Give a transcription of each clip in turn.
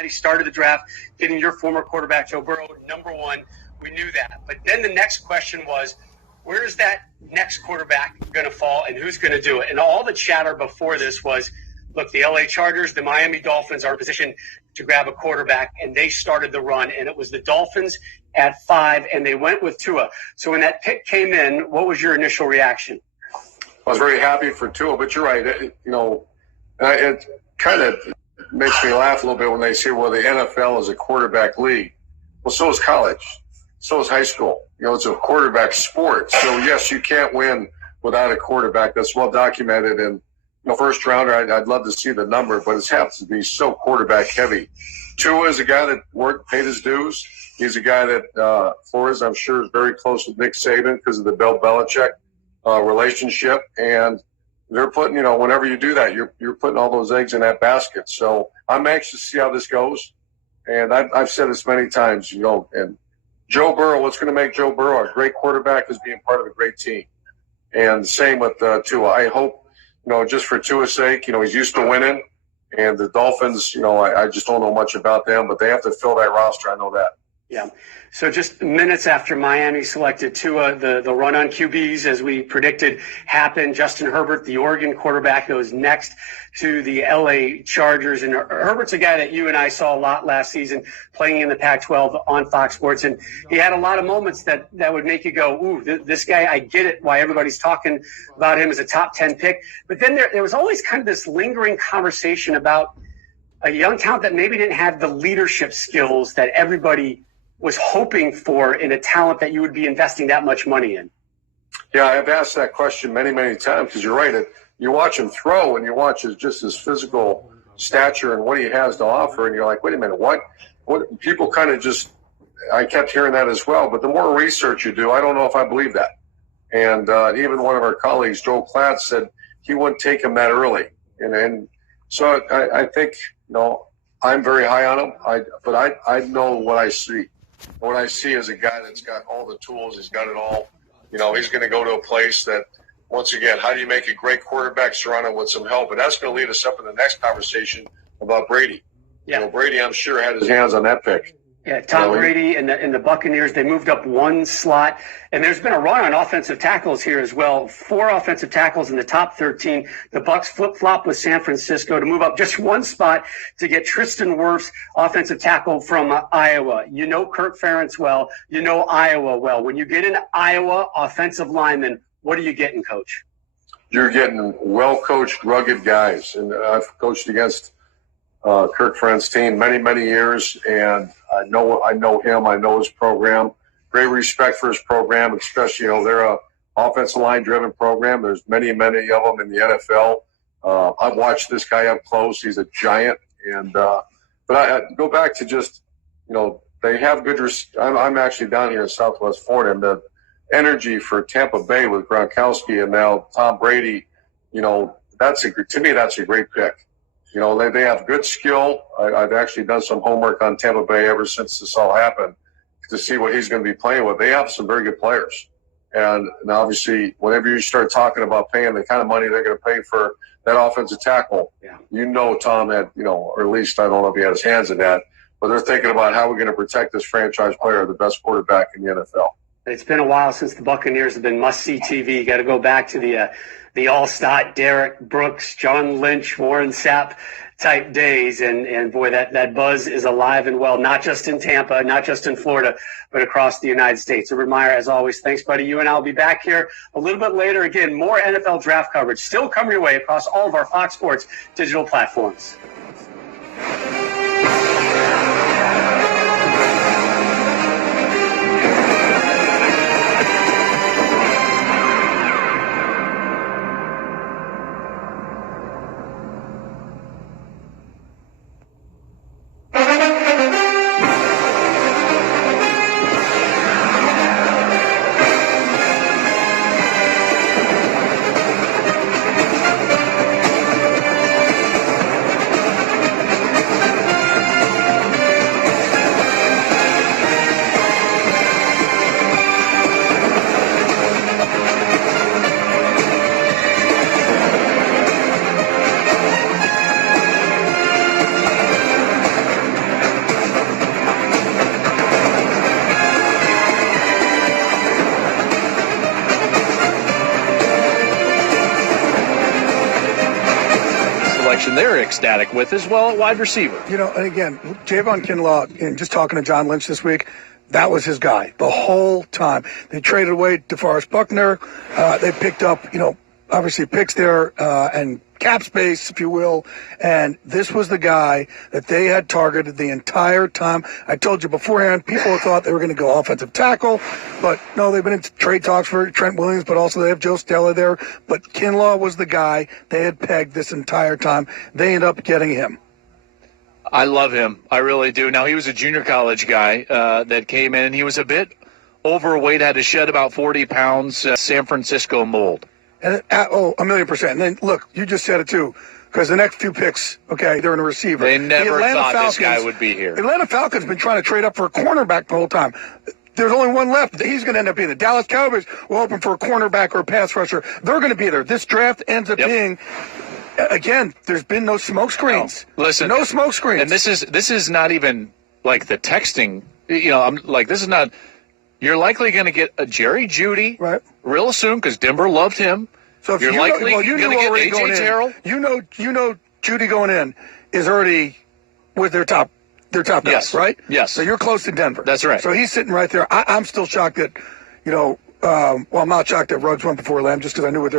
He started the draft getting your former quarterback, Joe Burrow, number one. We knew that. But then the next question was, where is that next quarterback going to fall and who's going to do it? And all the chatter before this was, look, the LA Chargers, the Miami Dolphins are in position to grab a quarterback, and they started the run. And it was the Dolphins at 5, and they went with Tua. So when that pick came in, what was your initial reaction? I was very happy for Tua, but you're right. It kind of makes me laugh a little bit when they say, well, the NFL is a quarterback league. Well, so is college. So is high school. It's a quarterback sport. So, yes, you can't win without a quarterback. That's well documented. And, first rounder, I'd love to see the number, but it happens to be so quarterback heavy. Tua is a guy that paid his dues. He's a guy that Flores, I'm sure, is very close with Nick Saban because of the Bill Belichick relationship. And they're putting, whenever you do that, you're putting all those eggs in that basket. So I'm anxious to see how this goes. And I've said this many times, and Joe Burrow, what's going to make Joe Burrow a great quarterback is being part of a great team. And same with Tua. I hope, just for Tua's sake, he's used to winning. And the Dolphins, I just don't know much about them, but they have to fill that roster. I know that. Yeah. So just minutes after Miami selected Tua, the run on QBs, as we predicted, happened. Justin Herbert, the Oregon quarterback, goes next to the LA Chargers. And Herbert's a guy that you and I saw a lot last season playing in the Pac-12 on Fox Sports. And he had a lot of moments that would make you go, ooh, this guy, I get it, why everybody's talking about him as a top 10 pick. But then there was always kind of this lingering conversation about a young talent that maybe didn't have the leadership skills that everybody was hoping for in a talent that you would be investing that much money in? Yeah, I've asked that question many, many times because you're right. You watch him throw and you watch his physical stature and what he has to offer, and you're like, wait a minute, what people kind of just – I kept hearing that as well. But the more research you do, I don't know if I believe that. And even one of our colleagues, Joel Klatt, said he wouldn't take him that early. And so I think, I'm very high on him. But I know what I see. What I see is a guy that's got all the tools. He's got it all. He's going to go to a place that, once again, how do you make a great quarterback surrounded with some help? And that's going to lead us up in the next conversation about Brady. Yeah. Brady, I'm sure, had his hands on that pick. Yeah, Tom Brady and the Buccaneers, they moved up one slot. And there's been a run on offensive tackles here as well. 4 offensive tackles in the top 13. The Bucs flip-flop with San Francisco to move up just one spot to get Tristan Wirfs, offensive tackle from Iowa. You know Kirk Ferentz well. You know Iowa well. When you get an Iowa offensive lineman, what are you getting, Coach? You're getting well-coached, rugged guys. And I've coached against Kirk Ferentz's team many, many years, and I know him. I know his program. Great respect for his program, especially they're a offensive line driven program. There's many, many of them in the NFL. I've watched this guy up close. He's a giant, and but I go back to just they have good. I'm actually down here in Southwest Florida, and the energy for Tampa Bay with Gronkowski and now Tom Brady. To me that's a great pick. They have good skill. I've actually done some homework on Tampa Bay ever since this all happened to see what he's going to be playing with. They have some very good players. And obviously, whenever you start talking about paying the kind of money they're going to pay for that offensive tackle, Tom had, or at least I don't know if he had his hands in that, but they're thinking about how we're going to protect this franchise player, the best quarterback in the NFL. It's been a while since the Buccaneers have been must-see TV. You got to go back to the all-star Derek Brooks, John Lynch, Warren Sapp type days. And boy, that buzz is alive and well, not just in Tampa, not just in Florida, but across the United States. Urban Meyer, as always, thanks, buddy. You and I will be back here a little bit later. Again, more NFL draft coverage still coming your way across all of our Fox Sports digital platforms. they're ecstatic with as well at wide receiver. You know, and again, Javon Kinlaw, and just talking to John Lynch this week, that was his guy the whole time. They traded away DeForest Buckner. They picked up, obviously picks there and cap space, if you will. And this was the guy that they had targeted the entire time. I told you beforehand, people thought they were going to go offensive tackle, but no, they've been in trade talks for Trent Williams, but also they have Joe Stella there. But Kinlaw was the guy they had pegged this entire time. They ended up getting him. I love him. I really do. Now, he was a junior college guy that came in. He was a bit overweight, had to shed about 40 pounds, San Francisco mold. And 1,000,000%. And then, look, you just said it, too, because the next few picks, okay, they're in a receiver. They never thought Falcons, this guy would be here. Atlanta Falcons been trying to trade up for a cornerback the whole time. There's only one left. He's going to end up being the Dallas Cowboys will open for a cornerback or a pass rusher. They're going to be there. This draft ends up being, again, there's been no smoke screens. No. Listen, no smoke screens. And this is not even like the texting. I'm like, this is not. You're likely going to get a Jerry Jeudy real soon because Denver loved him. So if you're likely going to get A.J. Terrell. You know, Jeudy going in is already with their top guys, right? Yes. So you're close to Denver. That's right. So he's sitting right there. I'm still shocked that, I'm not shocked that Ruggs went before Lamb just because I knew what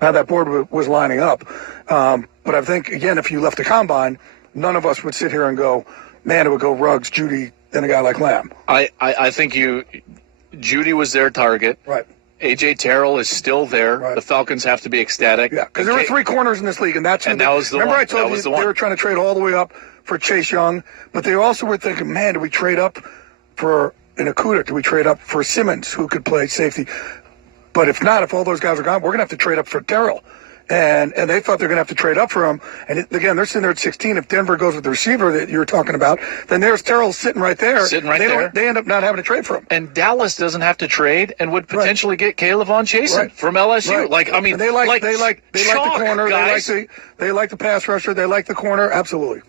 how that board was lining up. But I think, again, if you left the combine, none of us would sit here and go, man, it would go Ruggs, Jeudy, then a guy like Lamb. I think Jeudy was their target. Right. A.J. Terrell is still there. Right. The Falcons have to be ecstatic. Yeah, because there were three corners in this league, and that was the remember one. I told you they were trying to trade all the way up for Chase Young, but they also were thinking, man, do we trade up for an Okudah? Do we trade up for Simmons, who could play safety? But if not, if all those guys are gone, we're going to have to trade up for Terrell. And they thought they're going to have to trade up for him. And again, they're sitting there at 16. If Denver goes with the receiver that you were talking about, then there's Terrell sitting right there. They end up not having to trade for him. And Dallas doesn't have to trade and would potentially get Caleb Von Chasen from LSU. And they like the corner. Guys. They like the pass rusher. They like the corner. Absolutely.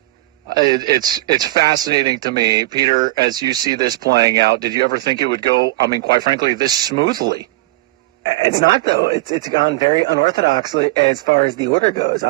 It's fascinating to me, Peter, as you see this playing out. Did you ever think it would go, quite frankly, this smoothly? It's not, though. It's gone very unorthodoxly as far as the order goes.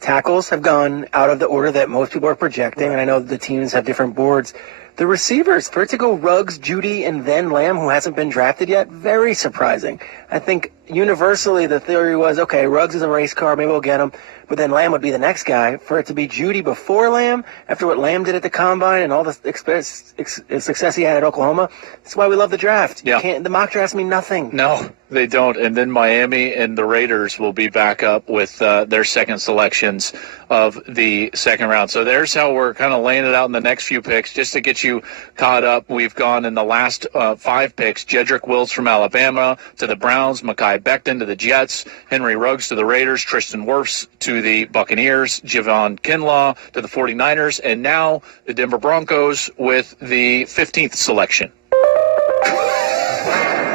Tackles have gone out of the order that most people are projecting, and I know the teams have different boards. The receivers, for it to go Ruggs, Jeudy, and then Lamb, who hasn't been drafted yet, very surprising. I think universally the theory was, okay, Ruggs is a race car, maybe we'll get him, but then Lamb would be the next guy. For it to be Jeudy before Lamb, after what Lamb did at the Combine and all the success he had at Oklahoma, that's why we love the draft. Yeah. The mock drafts mean nothing. No, they don't. And then Miami and the Raiders will be back up with their second selections of the second round. So there's how we're kind of laying it out in the next few picks. Just to get you caught up, we've gone in the last 5 picks, Jedrick Wills from Alabama to the Browns, Mekhi Becton to the Jets, Henry Ruggs to the Raiders, Tristan Wirfs to the Buccaneers, Javon Kinlaw to the 49ers, and now the Denver Broncos with the 15th selection.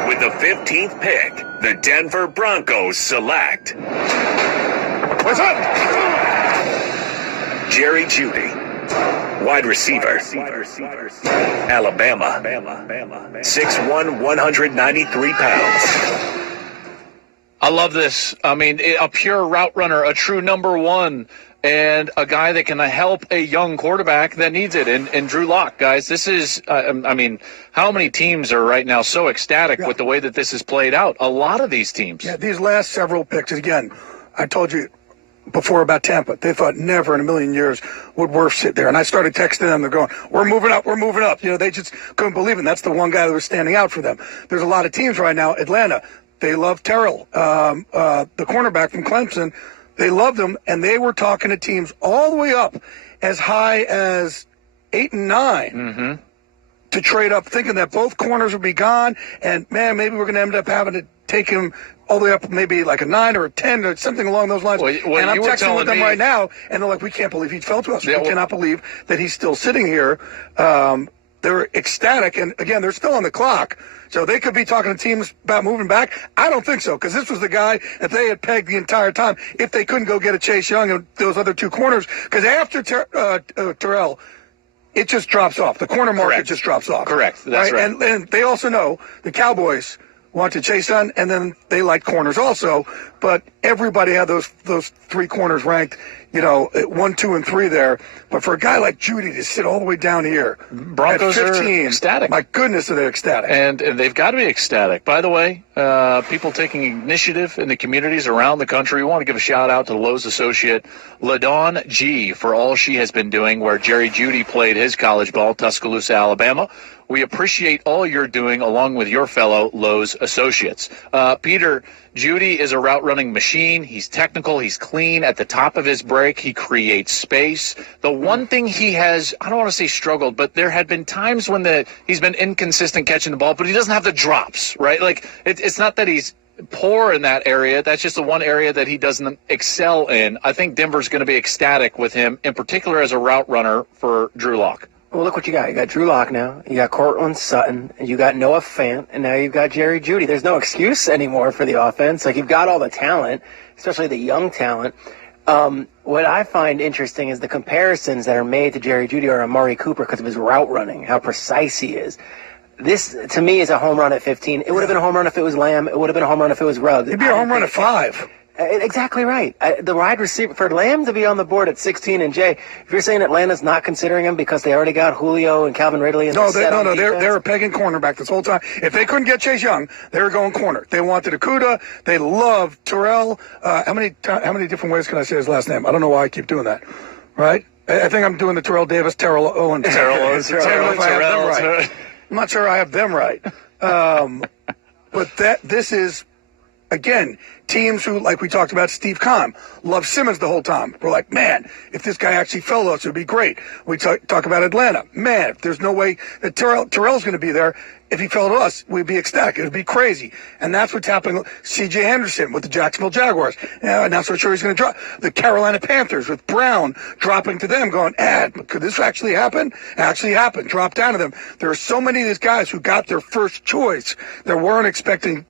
With the 15th pick, the Denver Broncos select What's up? Jerry Jeudy, wide receiver, Alabama, 6'1", 193 pounds. I love this. A pure route runner, a true number one, and a guy that can help a young quarterback that needs it. And Drew Lock, guys, this is, how many teams are right now so ecstatic with the way that this has played out? A lot of these teams. Yeah, these last several picks, again, I told you before about Tampa. They thought never in a million years would Wirfs sit there. And I started texting them. They're going, we're moving up. They just couldn't believe it. And that's the one guy that was standing out for them. There's a lot of teams right now. Atlanta, they love Terrell, the cornerback from Clemson. They loved him, and they were talking to teams all the way up as high as 8 and 9 to trade up, thinking that both corners would be gone. And, man, maybe we're going to end up having to take him all the way up maybe like a 9 or a 10 or something along those lines. Well, and I'm texting with them right now, and they're like, we can't believe he fell to us. We cannot believe that he's still sitting here. They're ecstatic, and, again, they're still on the clock. So they could be talking to teams about moving back. I don't think so, because this was the guy that they had pegged the entire time if they couldn't go get a Chase Young and those other two corners. Because after Terrell, it just drops off. The corner market just drops off. Correct. That's right. And they also know the Cowboys want to Chase Young, and then they like corners also. but everybody had those three corners ranked, at 1, 2, and 3 there. But for a guy like Judy to sit all the way down here, Broncos at 15, are ecstatic. My goodness, are they ecstatic? And they've got to be ecstatic. By the way, people taking initiative in the communities around the country. We want to give a shout out to Lowe's associate LaDawn G for all she has been doing where Jerry Jeudy played his college ball, Tuscaloosa, Alabama. We appreciate all you're doing along with your fellow Lowe's associates. Peter, Jeudy is a route running machine. He's technical. He's clean at the top of his break. He creates space. The one thing he has, I don't want to say struggled, but there had been times when he's been inconsistent catching the ball, but he doesn't have the drops, right? Like it's not that he's poor in that area. That's just the one area that he doesn't excel in. I think Denver's going to be ecstatic with him, in particular as a route runner for Drew Lock. Well, look what you got. You got Drew Lock now. You got Cortland Sutton. And you got Noah Fant. And now you've got Jerry Jeudy. There's no excuse anymore for the offense. Like, you've got all the talent, especially the young talent. What I find interesting is the comparisons that are made to Jerry Jeudy or Amari Cooper because of his route running, how precise he is. This, to me, is a home run at 15. It would have been a home run if it was Lamb. It would have been a home run if it was Ruggs. It'd be a home run at 5. Exactly right. The wide receiver, for Lamb to be on the board at 16, and Jay, if you're saying Atlanta's not considering him because they already got Julio and Calvin Ridley, and they're a pegging cornerback this whole time. If they couldn't get Chase Young, they were going corner. They wanted Okudah. They loved Terrell. How many different ways can I say his last name? I don't know why I keep doing that. Right? I think I'm doing the Terrell Davis, Terrell Owens. Terrell. I'm not sure I have them right. But this is, again, teams who, like we talked about, Steve Kahn, love Simmons the whole time. We're like, man, if this guy actually fell to us, it would be great. We talk about Atlanta. Man, if there's no way that Terrell's going to be there, if he fell to us, we'd be ecstatic. It would be crazy. And that's what's happening with C.J. Henderson with the Jacksonville Jaguars. And not so sure he's going to drop. The Carolina Panthers with Brown dropping to them, going, could this actually happen? Actually happened. Drop down to them. There are so many of these guys who got their first choice that weren't expecting